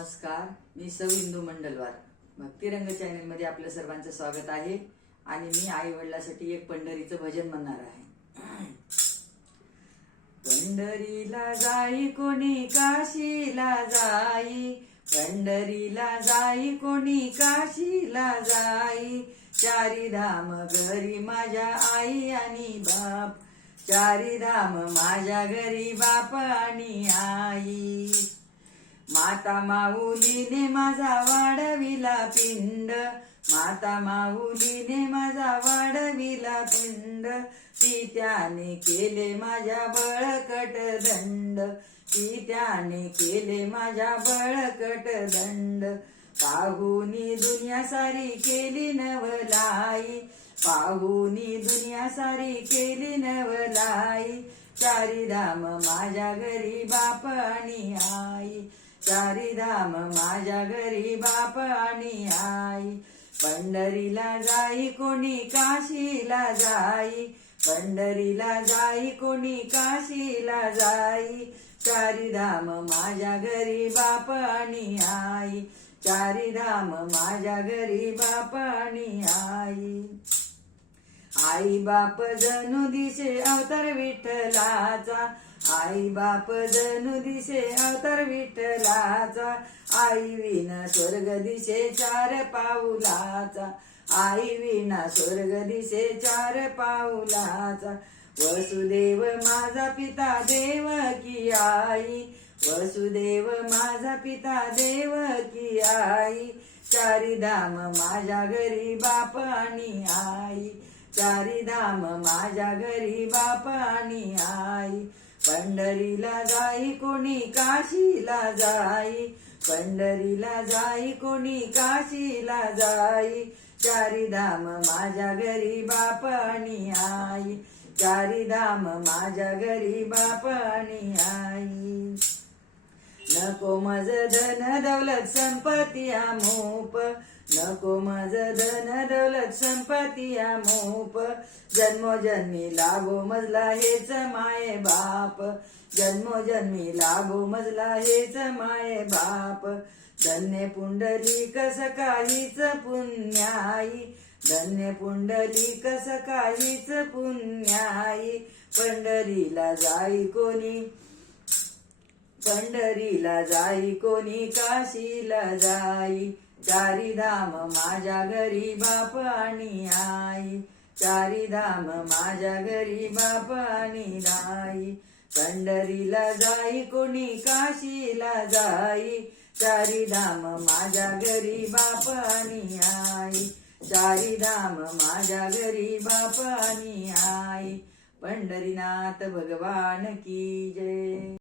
नमस्कार मी सौ हिंदू मंडलवार. भक्तिरंग चॅनलमध्ये आपलं सर्वांचं स्वागत आहे आणि मी आई वडिलासाठी एक पंढरीचं भजन म्हणणार आहे. पंढरीला जाई कोणी काशीला जाई पंढरीला जाई कोणी काशीला जाई. चारी धाम घरी माझ्या आई आणि बाप चारी धाम माझ्या घरी बाप आणि आई. माता माऊलीने माझा वाढविला पिंड. माता माऊलीने माझा वाढविला पिंड. पित्याने केले माझ्या बळकट दंड. पित्याने केले माझ्या बळकट दंड. पाहुनी दुनिया सारी केली नवलाई पाहुनी दुनिया सारी केली नवलाई चारी धाम माझ्या घरी बाप आणि आई. चारीधाम माझ्या घरी बाप आणि आई. पंढरीला जाई कोणी काशीला जाई. पंढरीला जाई कोणी काशीला जाई. चारी धाम माझ्या घरी बाप आणि आई. चारी धाम माझ्या घरी बाप आणि आई. आई बाप जणू दिसे अवतार विठ्ठलाचा. आई बाप जणू दिसे अवतार विठ्ठलाचा. आई विना स्वर्ग दिसे चार पाऊलाचा. आई विना स्वर्ग दिसे चार पाऊलाचा. वसुदेव माझा पिता देव की आई. वसुदेव माझा पिता देव की आई. चारी धाम माझ्या घरी बाप आणि आई. चारी धाम माझ्या घरी बाप आणि आई. पंढरीला जाई कोणी काशीला जाई. पंढरीला जाई कोणी काशीला जाई. चारी धाम माझ्या घरी बाप आणि आई. चारी धाम माझ्या घरी बाप आणि आई. नको मज धन दौलत संपत्ती मोप नको माझ धन दौलत संपत्ती मोप. जन्मोजन्मी लागो मजला हेच माये बाप. जन्मोजन्मी लागो मजला हेच माये बाप. धन्य पुंडली कस काहीच पुण्याई. धन्य पुंडली कस काहीच पुण्याई. पंढरीला जाई कोणी पंढरीला जाई कोणी काशीला जाई. चारी धाम माझ्या घरी बाप आणि आई. चारी धाम माझ्या घरी बाप आणि आई. पंढरीला जाई कोणी काशीला जाई. चारी धाम माझ्या घरी बाप आणि आई. चारी धाम माझ्या घरी बाप आणि आई. पंढरीनाथ भगवान की जय.